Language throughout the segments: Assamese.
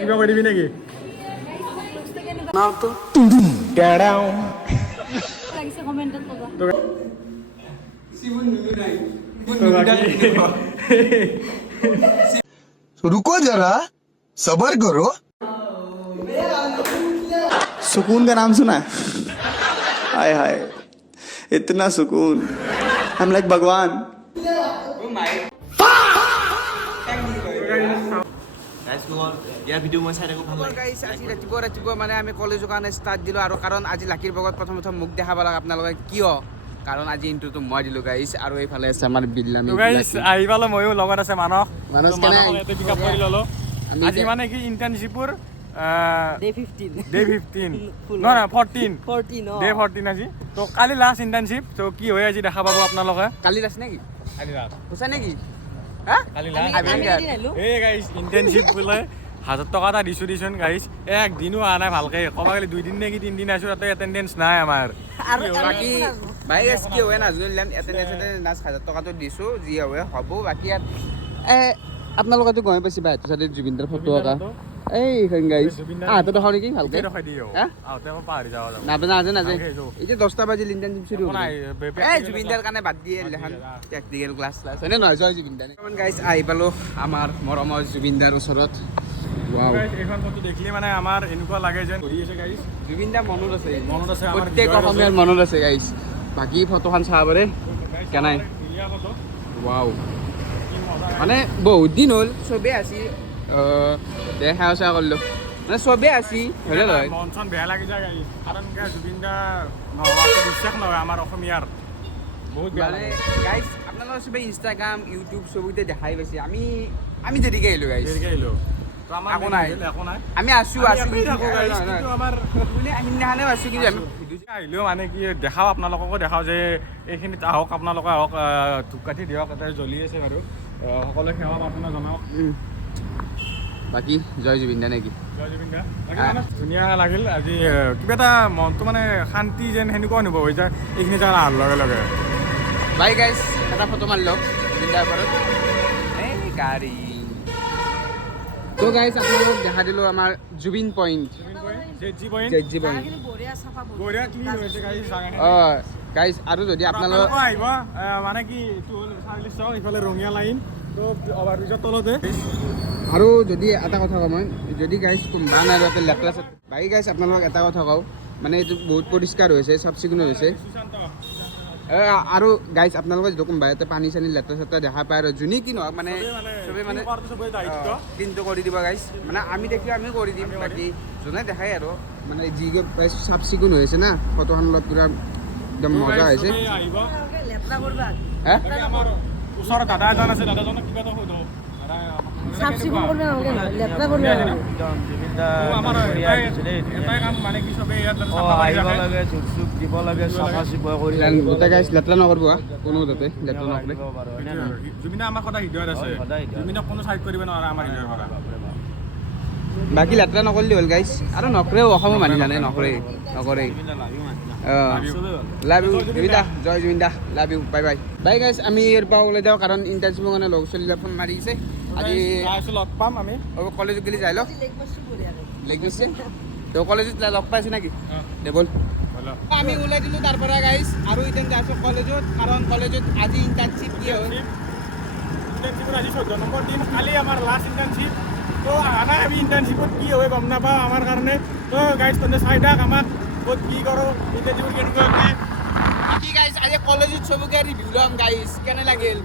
কিবা কৈ দিবি নেকি নাও তো কেডাও লাগিছে কমেন্টত কবা সিবুন নুনু নাই रुको जरा सबर करो सुकून का नाम सुना है हाय हाय इतना सुकून हम लाइक भगवान গাইছ আজি ৰাতিপুৱা মানে আমি কলেজৰ কাৰণে ষ্টাৰ্ট দিলোঁ আৰু কাৰণ আজি লাকিৰ বগত প্ৰথম মোক দেখাব লাগে আপোনালোকে কিয় কাৰণ আজি ইন্ট্ৰোটো মই দিলোঁ গাইছ আৰু এইফালে আছে আমাৰ বিল্লামি গাইছ আহি পালো ময়ো লগত আছে মানস মানস মানসক ইয়াতে পিক আপ কৰি ল'লো আজি মানে কি ইণ্টাৰ্ণশ্বিপৰ ডে 15 ডে 15 নহয় 14 ডে 14 আজি তো কালি লাষ্ট ইণ্টাৰ্ণশ্বিপ তো কি হয় আজি দেখা পাব আপোনালোকে কালি লাষ্ট নেকি কালি লাষ্ট সঁচা নেকি হা কালি আমি এদিন আহিলো এই গাইছ ইণ্টাৰ্ণশ্বিপ বোলে 1000 টকা এটা দিছোঁ গাইছ একদিনো অহা নাই ভালকৈ ক'ব গ'লে 2 দিন নে কি 3 দিন আছোঁ তাতে এটেণ্ডেঞ্চ নাই আমাৰ আৰু বাকী ভাই গাইছ কি হয় নাজানো এটেণ্ডেঞ্চ 1000 টকাটো দিছোঁ যি হয় হ'ব বাকী ইয়াত আপোনালোকেতো গমে পাইছে বা এইটো চাইডে জুবিনদাৰ ফটো আঁকা এইখন গাইছ আহতে দেখাওঁ নেকি ভালকৈ ৰখাই দিও আহোঁতে মই পাহৰি যাওঁ নাজে এতিয়া 10টা বাজিল ইণ্টাৰ্ণশ্বিপ শুৰু জুবিনদাৰ কাৰণে বাদ দিয়ে লেখান প্ৰেক্টিকেল ক্লাছ হয়নে নহয় জয় জুবিনদাৰ গাইছ আহি পালোঁ আমাৰ মৰমৰ জুবিনদাৰ ওচৰত ৱাও এইখন ফটো দেখিলে মানে আমাৰ এনেকুৱা লাগে যেন ঘূৰি আছে গাইছ জুবিনদাৰ মনত আছে আমাৰ প্ৰত্যেক অসমীয়াৰ মনত আছে গাইছ বাকী ফটোখন চাব পাৰে কেনাই ৱাও মানে বহুত দিন হ'ল চবেই আছি দেখা চা কৰিলোঁ মানে চবেই আছি হয়নে নহয় মন চন বেয়া লাগি যায় গাইছ কাৰণ জুবিন দা নোহোৱাটো বিশ্বাস নহয় আমাৰ অসমীয়াৰ বহুত বেয়া মানে লাগে গাইছ আপোনালোকে চবেই ইনষ্টাগ্ৰাম ইউটিউব চবতে দেখাই পাইছে আমি দেৰিকৈ আহিলোঁ গাইছ দেৰিকৈ আহিলোঁ তো আমাৰ একো নাই। একো নাই আমি আছোঁ আমি থাকোঁ গাইছ কিন্তু আমাৰ সিদিনাখনেও আছোঁ কিন্তু আমি আহিলেও মানে কি দেখাওঁ আপোনালোককো দেখাওঁ যে এইখিনিত আহক আপোনালোকে আহক ধূপকাঠি দিয়ক তাতে জ্বলি আছে বাৰু সকলোৱে সেৱা প্ৰাৰ্থনা জনাওক বাকী জয় জুবিন দা নেকি জয় জুবিন দা ধুনীয়া লাগিল আজি কিবা এটা মনটো মানে শান্তি যেন সেনেকুৱা অনুভৱ হৈ যায় এইখিনি জেগাত অহাৰ লগে লগে বাই গাইছ এটা ফটো মাৰি লওক জুবিন দাৰ ওপৰত এই গাড়ী তো গাইছ আপোনালোকক দেখা দিলোঁ আমাৰ Zubeen point JG point JG point জাগাখিনি বঢ়িয়া চাফা বঢ়িয়া ক্লিন হৈছে গাইছ জাগাখিনি অঁ গাইছ আৰু যদি আপোনালোক আপোনালোক আহিব মানে কি এইটো হ'ল চাৰ্ভিছ চক ইফালে ৰঙীয়া লাইন তো অভাৰব্ৰিজৰ তলতে আৰু যদি এটা কথা কওঁ মই যদি গাইছ কোনোবা নাই তাতে লেতেৰা বাকী গাইছ আপোনালোকক এটা কথা কওঁ মানে এইটো বহুত পৰিষ্কাৰ হৈছে চাফ চিকুণ হৈছে আৰু গাইছ আপোনালোকে যদি কোনোবা ইয়াতে পানী চানী লেতেৰা চেতেৰা দেখা পায় আৰু যোনে কি নহওক মানে চবেই মানে ক্লিনটো কৰি দিব গাইছ মানে আমি দেখিলে আমি কৰি দিম বাকী যোনে দেখাই আৰু মানে যি চাফ চিকুণ হৈছে না ফটোখন অলপ পুৰা একদম মজা হৈছে লেপৰা কৰবা হে আমাৰ ওচৰৰ দাদা এজন আছে দাদাজনক কিবা এটা সোধো চাফ চিকুণ কৰবা নালাগে নহয় লেপৰা কৰবা আমাৰ এটাই কাম মানে কি চবেই ইয়াত চাফা কৰি ৰাখে দিব লাগে চাফা চিকুণ কৰি গোটেই গাইছ লেতেৰা নকৰিব কোনো তাতে লেতেৰা নকৰে জুবিনে আমাক সদায় হৃদয়ত আছে জুবিনক কোনো চাইড কৰিব নোৱাৰে আমাৰ হৃদয়ৰ পৰা বাকী লেতেৰা নকৰিলে হ'ল গাইছ আৰু নকৰেও অসমৰ মানুহ জানে নকৰে লাভ ইউ জুবিন দা জয় Zubeen da love you bye bye bye guys আমি ইয়াৰ পৰা ওলাই যাওঁ কাৰণ ইণ্টাৰ্ণশ্বিপৰ কাৰণে লগ চলিলে ফোন মাৰিছে আজি লগ পাম আমি কলেজত গেলি যাই লওক লেগ দিছে তো কলেজত লগ পাইছে নেকি দে বল আমি ওলাই দিলোঁ তাৰ পৰা গাইছ আৰু এতিয়া যাইছোঁ কলেজত কাৰণ কলেজত আজি ইণ্টাৰ্ণশ্বিপ কি হ'ল ইণ্টাৰ্ণশ্বিপৰ আজি 14 নম্বৰ দিন কালি আমাৰ লাষ্ট ইণ্টাৰ্ণশ্বিপ তো অহা নাই আমি ইণ্টাৰ্ণশ্বিপত কি হয় গম নাপাওঁ আমাৰ কাৰণে তো গাইছ তহঁতে চাই থাক আমাক ক'ত কি কৰোঁ ইণ্টাৰ্ণশ্বিপত কেনেকুৱা হয় কি গাইছ আজি কলেজত চবকে ৰিভিউ ল'ম গাইছ কেনে লাগিল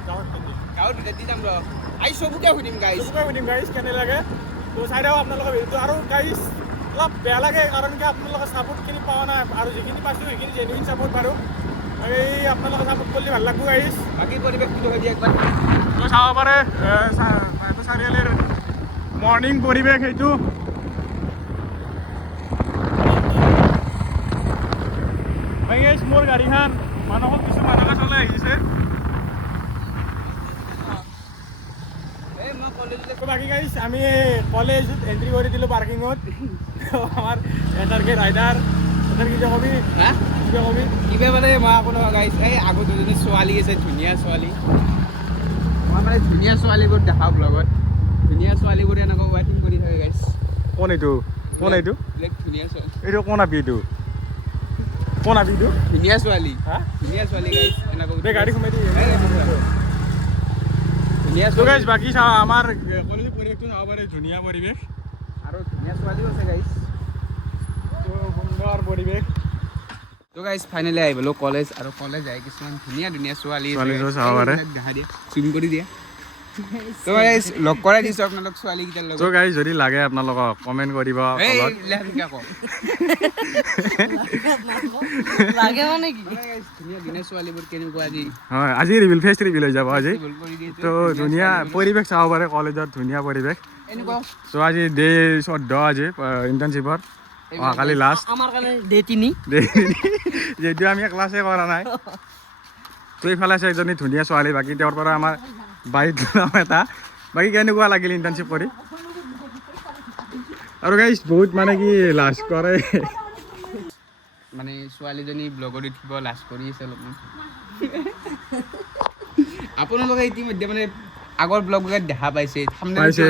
গাঁৱত দি যাম ৰ আজি চবকে সুধিম গাইছ চবকে সুধিম গাইছ কেনে লাগে তো চাই থাকক আপোনালোকৰ ভিডিঅ'টো আৰু গাইছ অলপ বেয়া লাগে কাৰণ কি আপোনালোকৰ ছাপোৰ্টখিনি পোৱা নাই আৰু যিখিনি পাইছোঁ সেইখিনি জেনুইন ছাপোৰ্ট বাৰু এই আপোনালোকে ছাপোৰ্ট কৰিলে ভাল লাগব গাইছ বাকী পৰিৱেশটো হৈ দিয়ে একবাৰ তো চাব পাৰে চাৰিআলিৰ মৰ্ণিং পৰিৱেশ সেইটো মোৰ গাড়ীখন মানুহক কিছু মানুহকে চলাই আহিছে বাকী গাইছ আমি কলেজত এণ্ট্ৰি কৰি দিলোঁ পাৰ্কিঙত আমাৰ এটাৰকে ৰাইডাৰ এটাৰ কিবা কবি হা কিবা কবি কিবা মানে মই আপোনাৰ গাইছ এই আগত দুজনী ছোৱালী আছে ধুনীয়া ছোৱালী মই মানে ধুনীয়া ছোৱালীবোৰ দেখাওঁ ব্লগত ধুনীয়া ছোৱালীবোৰে এনেকুৱা ৱেটিং কৰি থাকে গাইছ কোন এইটো ধুনীয়া ছোৱালী এইটো কোন আপি এইটো ধুনীয়া ছোৱালী হা ধুনীয়া ছোৱালী গাইছ এনেকৈ দে গাড়ী সোমাই দি ধুনীয়া তো গাইছ বাকী চাওঁ আমাৰ কলেজৰ পৰিৱেশটো চাব পাৰি ধুনীয়া পৰিৱেশ আৰু ধুনীয়া ছোৱালীও আছে গাইছ তো সুন্দৰ পৰিৱেশ তো গাইছ ফাইনেলি আহি পালোঁ কলেজ আৰু কলেজ আহি কিছুমান ধুনীয়া ছোৱালী ছোৱালীবোৰ চাব পাৰে। দেখা দিয়ে চুম কৰি দিয়ে তো গাইছ লগ কৰাই দিছোঁ আপোনালোক ছোৱালীকেইটাৰ তো লগত গাইছ যদি লাগে আপোনালোকক কমেণ্ট কৰিব এই তলত লেহেংগা কওঁ লাগে মানে কি ধুনীয়া ছোৱালীবোৰ কেনেকুৱা আজি হয় আজি ফেষ্ট ৰিভিল হৈ যাব আজি ভুল কৰি দিয়ে তো ধুনীয়া পৰিৱেশ চাব পাৰে কলেজত ধুনীয়া পৰিৱেশ এনেকুৱা তো আজি ডে 14 আজি ইণ্টাৰ্ণশ্বিপৰ অহাকালি লাষ্ট আমাৰ কাৰণে ডে 3 যদিও আমি ক্লাছে কৰা নাই তো এইফালে আছে এজনী ধুনীয়া ছোৱালী বাকী তেওঁৰ পৰা আমাৰ বাইক নাম এটা বাকী কেনেকুৱা লাগিল ইণ্টাৰ্ণশ্বিপ কৰি আৰু গাইছ বহুত মানে কি লাজ কৰে মানে ছোৱালীজনী ব্লগত উঠিব লাজ কৰি আছে অলপমান আপোনালোকে ইতিমধ্যে মানে আগৰ ব্লগবিলাক দেখা পাইছে পাইছে।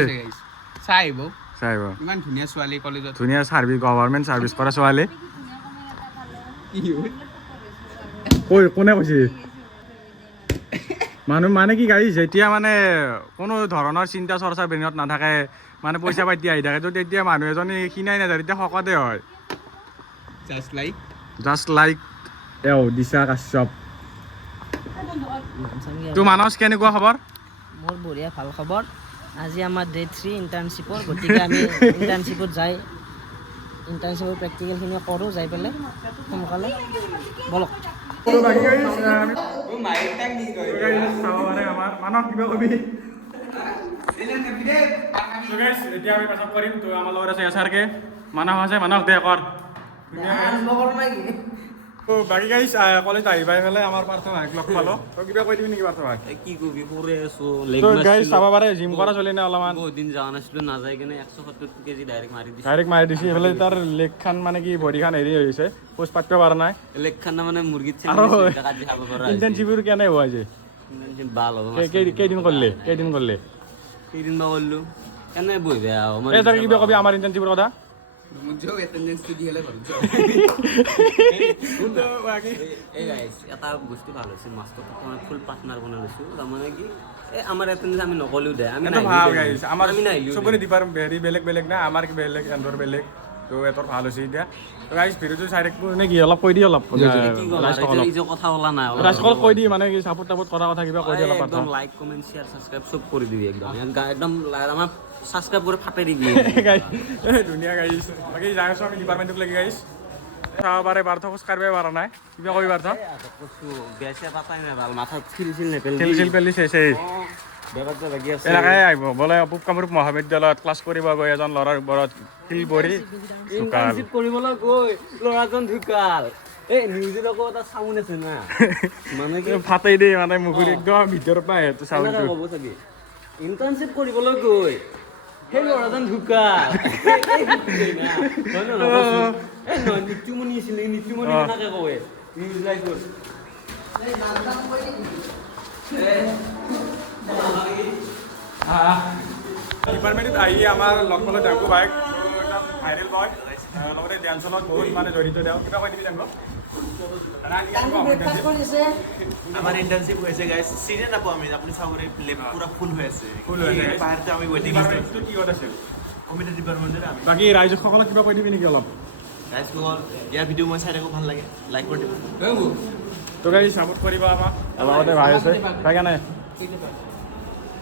চাই আহিব চাই ইমান ধুনীয়া ছোৱালী কলেজত ধুনীয়া চাৰ্ভিচ গভৰ্ণমেণ্ট চাৰ্ভিচ কৰা ছোৱালী কোনে কৈছে মানুহ মানে কি গাড়ী যেতিয়া মানে কোনো ধৰণৰ চিন্তা চৰ্চা ব্ৰেইনত নাথাকে মানে পইচা পাতি আহি থাকে তো তেতিয়া মানুহ এজনী খিনাই নাযায় তেতিয়া শকতে হয় জাষ্ট লাইক দিশা কাশ্যপ তো মানস কেনেকুৱা খবৰ মোৰ বঢ়িয়া ভাল খবৰ আজি আমাৰ ডে 3 ইণ্টাৰ্ণশ্বিপৰ গতিকে আমি ইণ্টাৰ্ণশ্বিপত যাই ইণ্টাৰ্ণশ্বিপৰ প্ৰেক্টিকেলখিনি কৰোঁ যাই পেলাই সোনকালে বলক মানস কিবা কবি এতিয়া আমি পাছত কৰিম তো আমাৰ লগত আছে এছাৰকে মানস আছে মানস দে কৰ তো বাকী গাইছ কলেজ আহি পাই পেলাই আমাৰ পাৰ্থ ভাইক লগ পালোঁ তো কিবা কৈ দিবি নেকি পাৰ্থ ভাই কি কবি সৰুৱে আছো তো গাইছ চাব পাৰে জিম কৰা চলি নে অলপমান বহুত দিন যোৱা নাছিলো নাযায় কিনে 170 কেজি ডাইৰেক্ট মাৰি দিছে ডাইৰেক্ট মাৰি দিছে এইফালে তাৰ লেগখান মানে কি ভৰিখান হেৰি হৈছে পোজ পাতিব পৰা নাই লেখান মানে মুৰ্গীত আৰু কাটি খাব পৰা ইণ্টাৰ্ণশ্বিপৰ কেনে হোৱা আজি ভাল হ'ব কেইদিন কৰিলে কেইদিন বা কৰিলো কেনে বহি বেয়া এই তাৰ কিবা কবি আমাৰ ইণ্টাৰ্ণশ্বিপৰ কথা মুঝেও এটেন্ডেন্স দি হলে ভালো এই গাইছ এটা বস্তু ভাল হৈছে মাষ্টৰ মই ফুল পাৰ্টনাৰ বনাই লৈছো তাৰমানে কি এই আমাৰ এটেন্ডেন্স আমি নকলেও দে আমি এটা ভাল গাইছ আমাৰ আমি নাহিলো চবৰে ডিপাৰ্টমেণ্ট হেৰি বেলেগ না আমাৰ কি বেলেগ এণ্ডৰ বেলেগ তো এতৰ ভাল হৈছে এতিয়া তো গাইছ ভিডিঅ'টো চাই থাকিব নে কি অলপ কৈ দি অলপ কি কম আৰু এই যে কথা ওলা নাই ৰাজকল কৈ দি মানে কি চাপোৰ্ট টাপোৰ্ট কৰা কথা কিবা কৈ দি অলপ একদম লাইক কমেন্ট শেয়ার সাবস্ক্রাইব সব করে দিবি একদম একদম আমার সাবস্ক্রাইব করে ফাটাই দিবি গাইছ ধুনীয়া গাইছ বাকী যাই আছোঁ আমি ডিপাৰ্টমেণ্টক লাগি গাইছ চাব পাৰে পাৰ্থ খোজ কাঢ়িবই পৰা নাই কিবা কবি পাৰ্থ বেছে পাতাই নাই ভাল মাথা ছিল নেপেল খেল পেলি চেছে বেবাৰটা লাগি আছে এনেকৈ আহিব বোলে পূব কামৰূপ মহাবিদ্যালয়ত ক্লাছ কৰিব গৈ এজন ল'ৰাৰ ওপৰত শিল পৰি ঢুকাল ইণ্টাৰ্ণশ্বিপ কৰিবলৈ গৈ ল'ৰাজন ঢুকাল এই নিউজত আকৌ এটা চাউণ্ড আছে না মানে কি ফাটাই দেই মানে মুখুৰি একদম ভিতৰৰ পৰা আহে তো চাউণ্ডটো ক'ব চাগে ইণ্টাৰ্ণশ্বিপ কৰিবলৈ গৈ সেই ল'ৰাজন ঢুকাল নিত্যুমণি আছিলে নিত্যুমণি কেনেকৈ কয় নিউজ লাইভত ডিপাৰ্টমেণ্টত আহি আমাৰ লগ পালোঁ টেম্পু বাইক একদম ভাইৰেল বয় লগতে ডেন্সৰ লগত বহুত মানে জড়িত তেওঁ কিবা কৈ দিবি টেম্পু আমাৰ ইণ্টাৰ্ণশ্বিপ হৈছে গাইছ চিনে নাপাওঁ আমি আপুনি চাব পুৰা ফুল হৈ আছে বাহিৰতে আমি ৱেটিং ডিপাৰ্টমেণ্টটো কি ক'ত আছিল কম্পিউটাৰ ডিপাৰ্টমেণ্টত আমি বাকী ৰাইজসকলক কিবা কৈ দিবি নেকি অলপ গাইছসকল ইয়াৰ ভিডিঅ' মই চাই থাকোঁ ভাল লাগে লাইক কৰি দিব তো গাড়ী চাপোৰ্ট কৰিব আমাক লগতে ভাই আছে তাই কেনে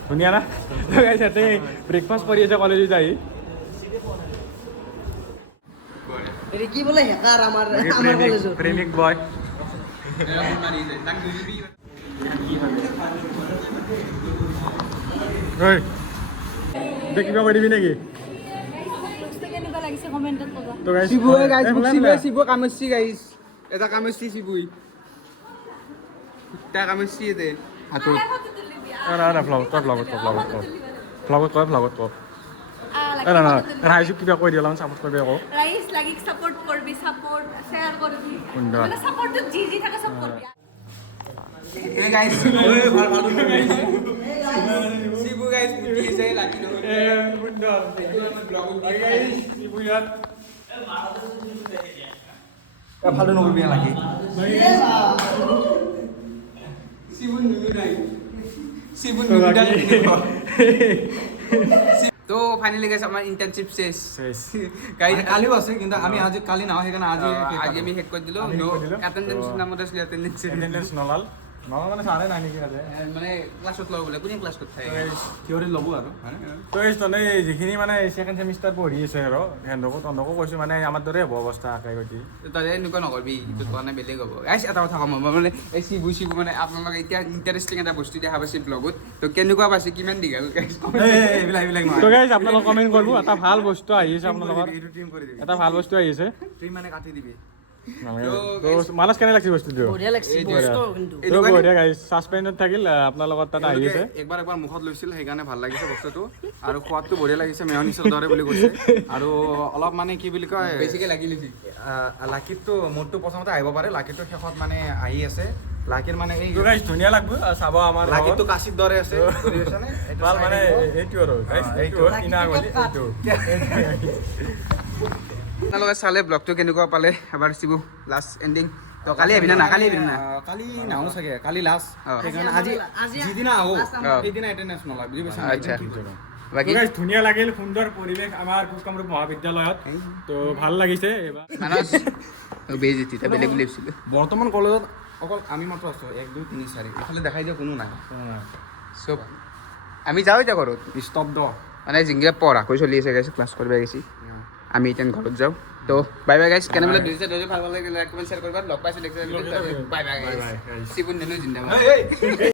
ধুনীয়া না ইয়াতে ব্ৰেকফাষ্ট কৰি আছে কলেজত আহি এটা কি বলে হেকাৰ আমাৰ কলেজত প্ৰেমিক বয় কিবা কৈ দিবি নেকি তো গাইছ শিবুৱে গাইছ শিবুৱে কামচি গাইছ এটা কামচি শিবুই এটা কামচি দে হাতত ফ্লগত ক ৰাইজক কিবা কৈ দিয়া অলপমান চাপোৰ্ট কৰিবি আকৌ রাইস লাগি সাপোর্ট করবি সাপোর্ট শেয়ার করবি সুন্দর। মানে সাপোর্ট তো জি থাকে সব করবি এই গাইছ শিবু গাইছ মুতি আছে লাকি নহয় সুন্দৰ ব্লগত গাইছ শিবু ইয়াত ভালো নকৰিবি লাগে শিবু নুনু নাই শিবু নুনু ডাল তো ফাইনালি গাইছ আমাৰ ইন্টাৰ্নশিপ শেষ গাইছ কালিও আছে কিন্তু আমি আজি কালি নাও সেইকাৰণে আজি আমি শেষ কৰি দিলোঁ এটেণ্ডেঞ্চ নামত আছিলে এটেণ্ডেঞ্চ নলাল মানে চাৰে নাই নেকি তাতে মানে ক্লাছত ল'ব বোলে কোনে ক্লাছ কৰি থাকে থিয়ৰী ল'ব আৰু তো এই তনে যিখিনি মানে ছেকেণ্ড চেমিষ্টাৰ পঢ়ি আছে আৰু তহঁতকো কৈছোঁ মানে আমাৰ দৰে হ'ব অৱস্থা আকাই গতি তই এনেকুৱা নকৰিবি সেইটো কোৱা নাই বেলেগ হ'ব গাইছ এটা কথা ক'ম মই মানে এই শিবু মানে আপোনালোকে এতিয়া ইণ্টাৰেষ্টিং এটা বস্তু দেখা পাইছে ব্লগত তো কেনেকুৱা পাইছে কিমান দীঘল গাইছ এইবিলাক তো গাইজ আপোনালোক কমেণ্ট কৰিব এটা ভাল বস্তু আহি আছে আপোনালোকৰ এইটো ট্ৰিম কৰি দিবি এটা ভাল বস্তু আহি আছে ট্ৰিম মানে কাটি দিবি মানস কেনে লাগছে বস্তুটো বঢ়িয়া লাগছে বস্তু কিন্তু তো বঢ়িয়া গাইজ ছাছপেণ্ডত থাকিল আপোনালোকৰ তাত আহি আছে একবাৰ মুখত লৈছিল সেইকাৰণে ভাল লাগিছে বস্তুটো আৰু সোৱাদটো বঢ়িয়া লাগিছে মেয়নিছৰ দৰে বুলি কৈছে আৰু অলপ মানে কি বুলি কয় বেছিকৈ লাগিল লাকিটো মোৰটো প্ৰথমতে আহিব পাৰে লাকিটো শেষত মানে আহি আছে লাকিৰ মানে এই তো গাইজ ধুনীয়া লাগব চাব আমাৰ লাকিটো কাচিৰ দৰে আছে ভাল মানে এইটো আৰু গাইজ এইটো কিনা গলি এইটো আপোনালোকে চালে ব্লগটো কেনেকুৱা পালে এবাৰ শিবু লাষ্ট এণ্ডিং তো কালি আহিবি না কালি আহিবি না কালি নাহো চাগে কালি লাষ্ট সেইকাৰণে আজি যিদিনা আহো সেইদিনা এটেণ্ডেঞ্চ নলয় বুজি পাইছা আচ্ছা বাকী গাইজ ধুনীয়া লাগিল সুন্দৰ পৰিৱেশ আমাৰ কোচ কামৰূপ মহাবিদ্যালয়ত তো ভাল লাগিছে এইবাৰ মানস বেজিতি এটা বেলেগ বুলি ভাবিছিলোঁ বৰ্তমান কলেজত অকল আমি মাত্ৰ আছোঁ 1 2 3 4 এইফালে দেখাই দিয়া কোনো নাই চব আমি যাওঁ এতিয়া ঘৰত স্তব্ধ মানে যিগিলা পঢ়াকৈ চলি আছে গাইছ ক্লাছ কৰিব গৈছি আমি এতিয়া ঘৰত যাওঁ তো বাই বাই গাইছ কেনে বোলে দুই ভাল লাগিলে কমেণ্ট শ্বেয়াৰ কৰিবা লগ পাইছোঁ বাই বাই গাইছ শিবু নেনো জিন্দাবাদ